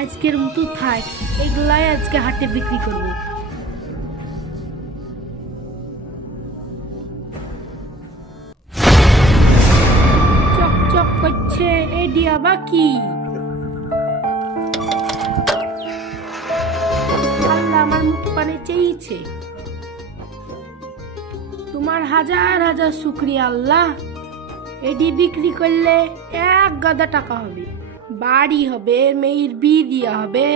আজকের মতো থাক, এগুলাই আজকে হাটে বিক্রি করব। চকচক করছে, এডি আবার কি? আল্লাহ আমার মুখ পানে চেয়েছে। তোমার হাজার হাজার শুকরিয়া আল্লাহ। এডি বিক্রি করলে এক গাদা টাকা হবে, বাড়ি হবে, মেয়ের বিয়ে দিয়া হবে।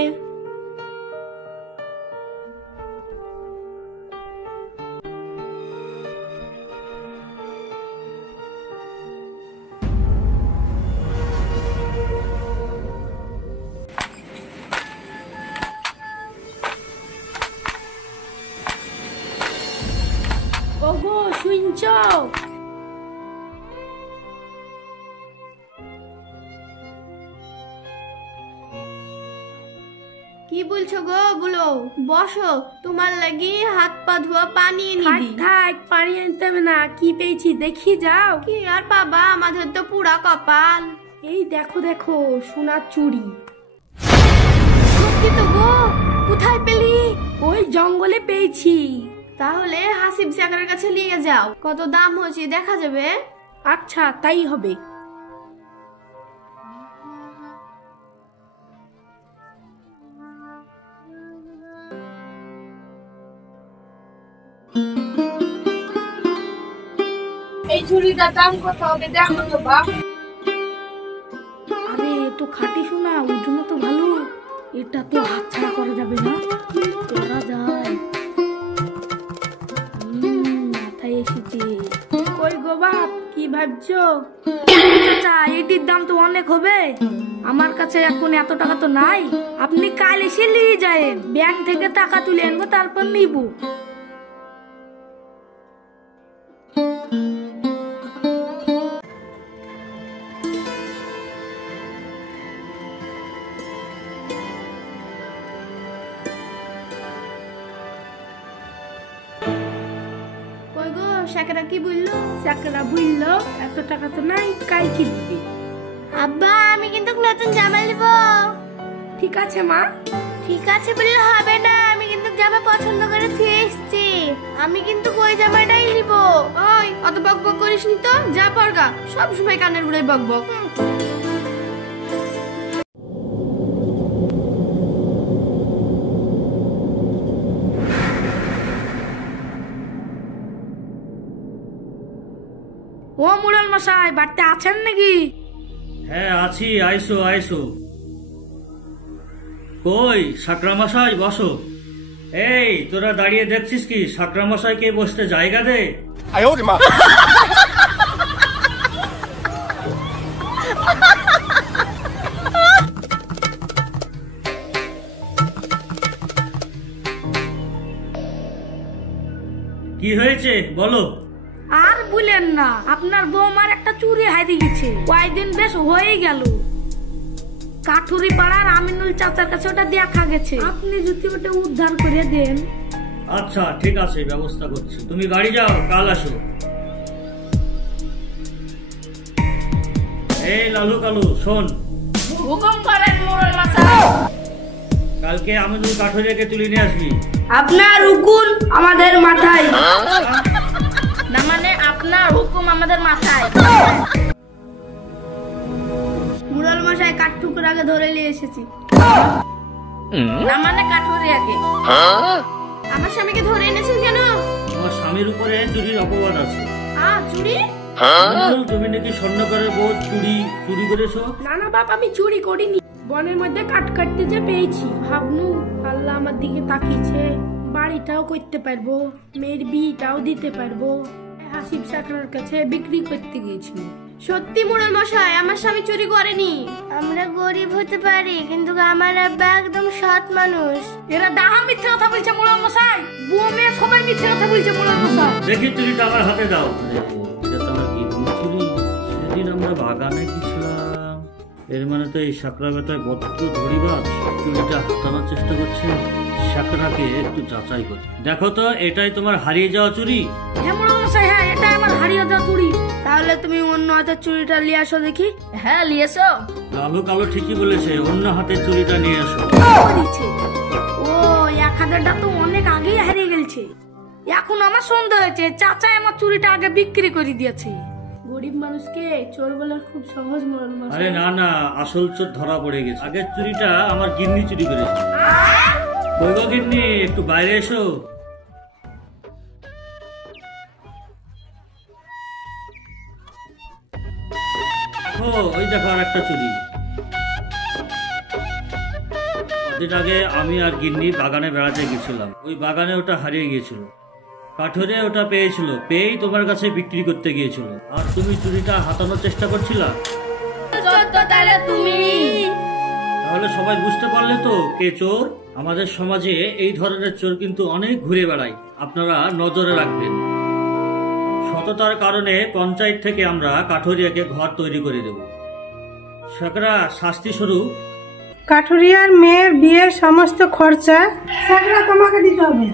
ওগো শুনছ? কি বলছো গো? বলো, বসো, তোমার লাগি হাত পা ধোয়া পানি এনে দিই। থাক, পানি আনতে হবে না, কি পেয়েছি দেখি যাও। কি আর বাবা, আমাদের তো পুরা কপাল। এই দেখো দেখো, সোনার চুড়ি। সত্যি তো গো? কোথায় পেলি? ওই জঙ্গলে পেয়েছি। তাহলে হাসিব চাকরের কাছে নিয়ে যাও, কত দাম হয়েছে দেখা যাবে। আচ্ছা, তাই হবে। এই চুড়িটার দাম কত হবে দেখো তো বাপ। আরে তো খাঁটি সোনা, ওর জন্য তো ভালো। এটা তো হাতছাড়া করা যাবে না, করা যায়। মাথায় এসেছে। কই গো বাপ, কি ভাবছো? চাচা, এটির দাম তো অনেক হবে। আমার কাছে এখন এত টাকা তো নাই। আপনি কাল এসে নিয়ে যাবেন, ব্যাংক থেকে টাকা তুলে আনবো, তারপর নিব। শাকরা কি বললো? চাকরা বললো এত টাকা তো নাই, কাই কিনবি? আব্বা, আমি কিন্তু নতুন জামা নিব। ঠিক আছে মা। ঠিক আছে বললে হবে না, আমি কিন্তু জামা পছন্দ করে থুয়ে এসেছি। আমি কিন্তু ওই জামাটাই নিব। ওই অত বকবক করিস নি তো, যা পড়গা, সব সময় কানের গুড়াই বকবক। ও মুরাল মশাই, বাড়িতে আছেন নাকি? হ্যাঁ আছি, আইসো আইসো। কই সাকরা মশাই, বসো। এই তোরা দাঁড়িয়ে দেখছিস কি? সাকরা মশাইকে বসতে জায়গা দে। কি হয়েছে বলো? আর বলেন না, আপনার বৌমার একটা চুরি হারিয়ে গেছে। কয়েকদিন বেশ হয়ে গেল। কাঠুরি পাড়ার আমিনুল চাচার কাছে ওটা দেখা গেছে। আপনি যদি ওটা উদ্ধার করে দেন। আচ্ছা ঠিক আছে, ব্যবস্থা করছি। তুমি বাড়ি যাও, কাল আসো। এই লালু কালু শোন। হুকুম করেন মুরাল মশাই। কালকে আমিনুল কাঠুরিয়াকে তুলে নিয়ে আসবি। আপনার হুকুম আমাদের মাথায়। না মানে আপনার হুকুম আমাদের মাথায়। মুরাল মশাই কাঠঠুকরাকে ধরে নিয়ে এসেছি। না মানে কাঠুরিয়াকে। আমার স্বামীকে ধরে এনেছেন কেন? তোমার স্বামীর উপরে চুরির অপবাদ আছে। চুরি? তুমি নাকি স্বর্ণকারের বউ চুরি করেছো? না না বাপ, আমি চুরি করিনি। বনের মধ্যে কাট কাটতে যে পেয়েছি। ভাবনু আল্লাহ আমার দিকে তাকিয়েছে, বাড়িটাও করতে পারবো, মেয়ের বিয়েটাও দিতে পারবো। হাসিব চাকরার কাছে বিক্রি করতে গিয়েছিল। সত্যি মুরাল মশাই, আমার স্বামী চুরি করেনি। আমরা গরিব হতে পারি, কিন্তু আমার আব্বা একদম সৎ মানুষ। এরা ডাহা মিথ্যে কথা বলছে মুরাল মশাই। বুয়া মেয়ে সবাই মিথ্যে কথা বলছে মুরাল মশাই। দেখি চুরিটা আমার হাতে দাও। সেদিন আমরা বাগানে গেছিলাম, এর মানে তো এই সাকরা বেটায় বড্ড ধরিবাজ। চুরিটা হাতানোর চেষ্টা করছে। সাকরাকে একটু যাচাই করি। দেখো তো, এটাই তোমার হারিয়ে যাওয়া চুরি? হ্যাঁ মুরাল মশাই, হ্যাঁ এটাই আমার হারিয়ে যাওয়া চুরি। তাহলে তুমি অন্য হাতের চুরিটা নিয়ে আসো দেখি। হ্যাঁ নিয়ে এসো। লালু কালো ঠিকই বলেছে, অন্য হাতে চুরিটা নিয়ে এসো। করেছে ও 1000টা তো অনেক আগেই হারিয়ে গেছে। এখন আমার সন্দেহ হয়েছে চাচা আমার চুরিটা আগে বিক্রি করে দিয়েছে। গরিব মানুষকে চোর বলার খুব সহজ মরণ। আরে না না, আসল চোর ধরা পড়ে গেছে। আগের চুরিটা আমার গিন্নি চুরি করেছে। কই গো গিন্নি, একটু বাইরে এসো। ও ওই দেখো আর একটা চুরি। কদিন আগে আমি আর গিন্নি বাগানে বেড়াতে গেছিলাম, ওই বাগানে ওটা হারিয়ে গিয়েছিল। কাঠুরে ওটা পেয়েছিল, পেয়েই তোমার কাছে বিক্রি করতে গিয়েছিল, আর তুমি চুরিটা হাতানোর চেষ্টা করছিলা। তাহলে সবাই বুঝতে পারলে তো কে চোর। আমাদের সমাজে এই ধরনের চোর কিন্তু অনেক ঘুরে বেড়ায়, আপনারা নজরে রাখবেন। সততার কারণে পঞ্চায়েত থেকে আমরা কাঠুরিয়াকে ঘর তৈরি করে দেব। সাকরা শাস্তি স্বরূপ কাঠুরিয়ার মেয়ের বিয়ের সমস্ত খরচা সাকরা তোমাকে দিতে হবে।